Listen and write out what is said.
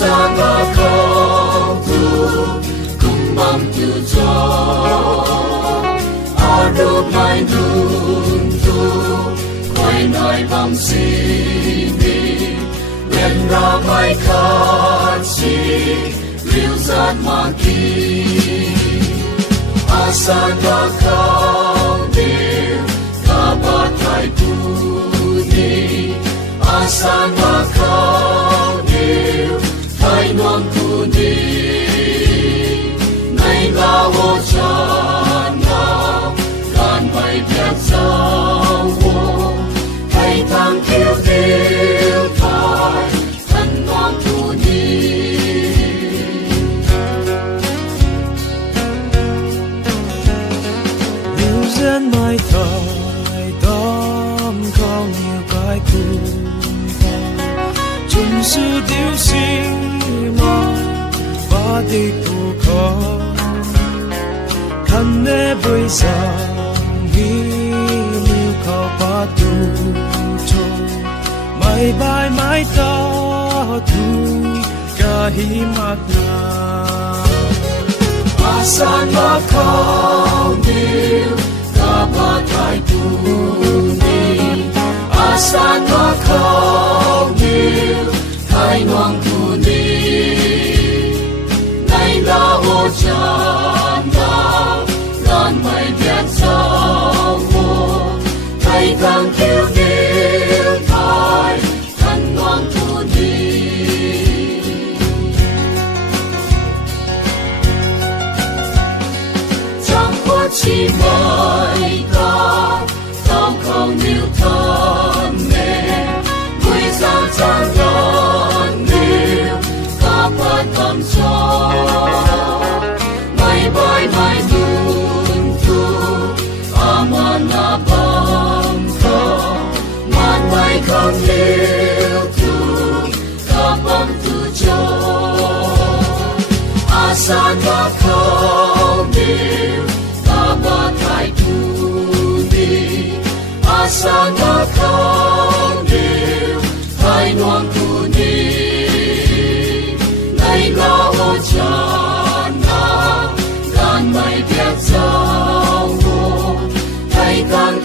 Asana kau tu kumbang tu jo Arup nai nun tu Quay nai bang sini Len ra mai khat si Riu zat ma ki Asana kau điều Ka ba thai tu ni Asana kau điều Thai non tu ni Nay la wo chan na Gan mai biak sao wo Thai thang kiêu tiêu thai Thân non tu ni Liu dân mai thời đom con nhiều cái cùng chung sư tiêu si mà và đi tu khó khăn nè bây giờ nghĩ liu khó ba tu cho mai bài mai ta tu cả hi mặt na Asana kau điều Ka ba thai tu ni Asana kau điều Thai non tu ni Nay la wo chan na Gan mai biak sao wo Thai thang kiêu tiêu thai Thân non tu ni chỉ mai ta tao không yêu thân mẹ vui ra chẳng gần yêu ta bắt tâm cho mai bay mai tuôn tu amana bang ta man mai không yêu tu ta bang tu cho asana không yêu ba thai tu ni asana kau điều thai non tu ni nay la wo chan na gan mai biak sao wo thai càng